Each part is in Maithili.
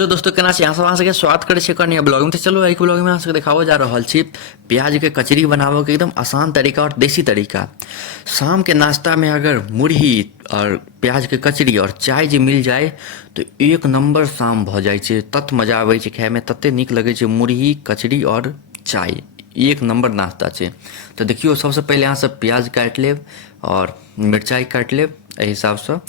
हेलो दोस्तों, केना छी अहाँ सब? अहाँ सबके स्वागत करै छी कन्या ब्लॉग में। तो चलो एक ब्लॉग में अहाँ सबके देखाबो जा रहल छी प्याज के कचरी बनाबो के एकदम आसान तरीका और देसी तरीका। शाम के नाश्ता में अगर मुरही और प्याज के कचरी और चाय जे मिल जाए तो एक नंबर शाम भ जाय छै। तत मजा आबै छै खाय में, तते नीक लगे छै मुरही कचरी और चाय। एक नंबर नाश्ता छै। तो देखियो, सबसे पहले अहाँ सब प्याज काटि लेब और मिरचाई काटि लेब। एहि हिसाबसँ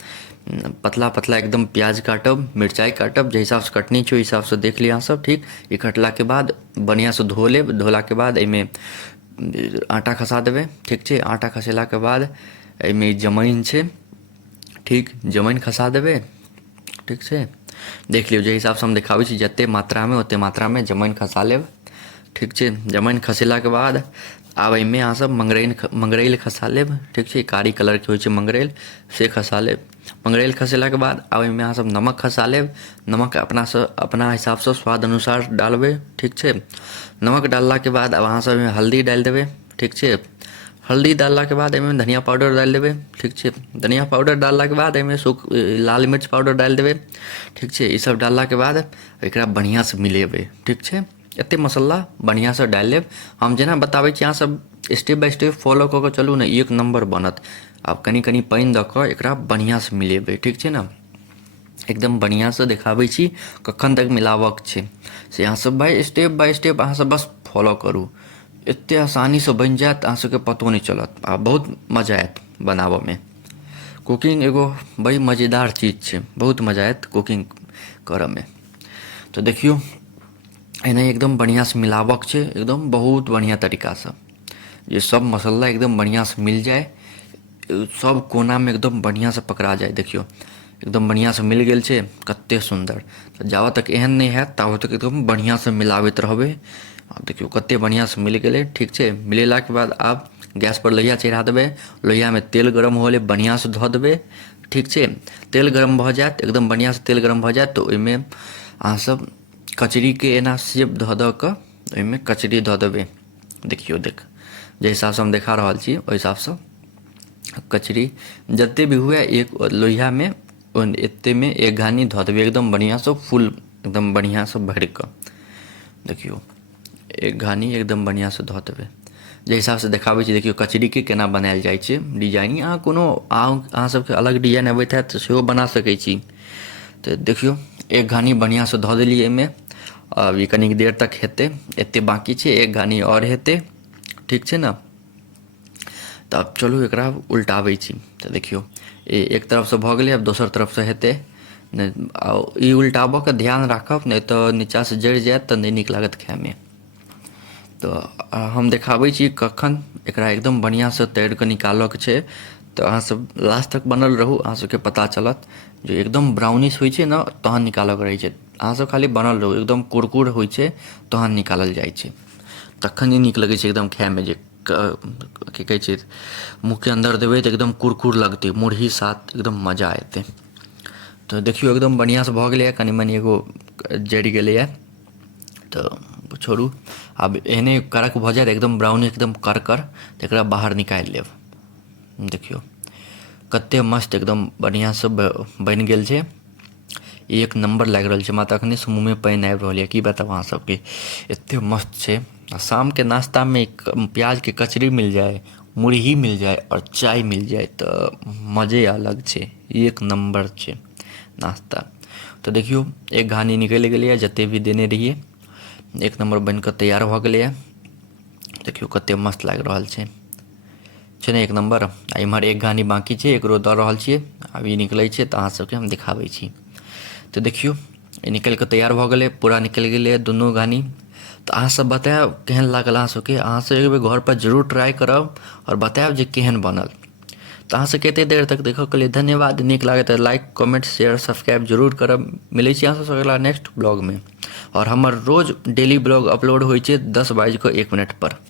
पतला पतला एकदम प्याज काटब, मिरचाई काटब, जे हिसाब से कटनी छै ओहि हिसाब से देख लिअ अहाँ सब। ठीक, ई कटला के बाद बढ़िया से धो लेब। धोला के बाद एहिमे आटा खसा देबै। ठीक छै, आटा खसेला के बाद एहिमे जमाइन छै। ठीक, जमाइन खसा देबै। ठीक छै, देख लियौ जे हिसाब से हम देखाबै छी, जते मात्रा में ओते मात्रा में जमाइन खसा लेब। ठीक छै, जमाइन खसेला के बाद आब एहिमे अहाँ सब मंगरैल खसा लेब। ठीक छै, कारी कलर के होइ छै मंगरैल, से खसा लेब। मंगरैल खसेला के बाद आब एहिमे अहाँ सब नमक खसा लेब। नमक अपना हिसाब से स्वाद अनुसार डालबै। ठीक छै, नमक डालला के बाद अब अहाँ सब एहिमे हल्दी डालि देबै। ठीक छै, हल्दी डालला के बाद एहिमे धनिया पाउडर डालि देबै। ठीक छै, धनिया पाउडर डालला के बाद एहिमे लाल मिर्च पाउडर डालि देबै। ठीक छै, ई सब डालला के बाद एकरा बढ़िया से मिलेबै। ठीक छै, एते मसाला बढ़िया से डालि लेब। हम जेना बताबै छी अहाँ सब स्टेप बाय स्टेप फॉलो कऽ के चलू ने, एक नंबर बनत। आब कनी कनी पानि दऽ कऽ एकरा बढ़िया से मिलेबै। ठीक छै ने, एकदम बढ़िया से देखाबै छी कखन तक मिलाबक छै से अहाँ सब बाय स्टेप अहाँ सब बस फॉलो करू। एते आसानी से बनि जायत, अहाँ सबके पतो नहीं चलत आ बहुत मजा आयत बनाबऽ में। कुकिंग एगो बड़ी मजेदार चीज छै, बहुत मजा आयत कुकिंग करऽ में। तो देखियो, एना एकदम बढ़िया से मिलाबक छै, एकदम बहुत बढ़िया तरीका से। ये सब मसाला एकदम बढ़िया से मिल जाए, सब कोना में एकदम बढ़िया से पकड़ा जाए। देखियो, एकदम बढ़िया से मिल गेल छै, कते सुंदर। तो जाबत तक एहन नहीं हैत ताबत तक एकदम बढ़िया से मिलाबैत रहबै। आब देखियो कते बढ़िया से मिल गेलै। ठीक छै, मिलेला के बाद आब गैस पर लोहिया चढ़ा देबै। लोहिया में तेल गरम होले बढ़िया से धऽ देबै। ठीक छै, तेल गरम भऽ जायत, एकदम बढ़िया से तेल गरम भऽ जायत तो ओहिमे अहाँ सब कचरी के एना शेप धऽ कऽ ओहिमे कचरी धऽ देबै। देखियो, जे हिसाब से हम देखा रहल छी ओहि हिसाब से कचरी जते भी हुए एक लोहिया में एते में एक घानी धऽ देबै, एकदम बढ़िया से फुल, एकदम बढ़िया से भरि कऽ। देखियो, एक घानी एकदम बढ़िया से धऽ देबै, जे हिसाब से देखाबै छी। देखियो कचरी के केना बनायल जाइ छै, डिजाइन अहाँ कोनो अहाँ सबके अलग डिजाइन अबैत हैत सेहो बना सकै छी। तो देखियो, एक घानी बढ़िया से धऽ देलियै एहिमे। अब ई कनी देर तक हेतै, एते बाकी छै, एक घानी और हेतै। ठीक छै ने, तो अब चलू एकरा उल्टाबै छी। तो देखियो, एक तरफ से भऽ गेलै, अब दोसर तरफ से हेतै। ई उल्टाबऽ के ध्यान राखब, नहीं तो नीचा से जरि जायत तो नहीं नीक लागत खाय में। तो हम देखाबै छी कखन एकरा एकदम बढ़िया से तैर के निकालऽ के छै। तो अहाँ सब लास्ट तक बनल रहू, अहाँ सबके पता चलत जो एकदम ब्राउनिश होइ छै ना तहन निकालऽ के रहै छै। अहाँ सब खाली बनल रहू, एकदम कुरकुर होइ छै तहन निकालल जाइ छै। तखन ई नीक लगै छै एकदम खाय में, जे की कहै छै मुँह के अंदर देबै तो एकदम कुरकुर लगतै, मुरही साथ एकदम मजा एतै। तो देखियो एकदम बढ़िया से भऽ गेलै, कनी मनी एगो जरि गेलैए तो छोड़ू। आब एहने कड़क भऽ जायत, एकदम ब्राउन एकदम करकर, तो एकरा बाहर निकालि लेब। देखियो कते मस्त एकदम बढ़िया से बनि गेल छै, एक नंबर लागि रहल छै। हमरा तऽ अखने से मुँह में पानि आबि रहल यऽ, की बताउ अहाँ सबके, एते मस्त छै। शाम के नाश्ता में प्याज के कचरी मिल जाए, मुरही मिल जाए और चाय मिल जाए तो मजे अलग छै, एक नंबर छै नाश्ता। तो देखियो एक घानी निकलि गेलै, जते भी देने रहिए एक नंबर बन कऽ तैयार भऽ गेलै। देखियो कते मस्त लागि रहल छै ने, एक नंबर। आ इम्हर एक घानी बाकी छै, एकरो दऽ रहल छियै। आब ई निकलै छै तऽ अहाँ सबके हम देखाबै छी। तो देखियो ई निकलि कऽ तैयार भऽ गेलै, पूरा निकलि गेलै दुनू घानी। तो अहाँ सब बतायब केहन लागल अहाँ सबके। अहाँ सब एक बेर घर पर जरूर ट्राई करब और बतायब जे केहन बनल। तो अहाँ सबके एते देर तक देखऽ के लिए धन्यवाद। नीक लागे तो लाइक कमेंट शेयर सब्सक्राइब जरूर करब। मिलै छी अहाँ सबसँ अगला नेक्स्ट ब्लॉग में। और हमर रोज डेली ब्लॉग अपलोड होइ छै 10:01 पर।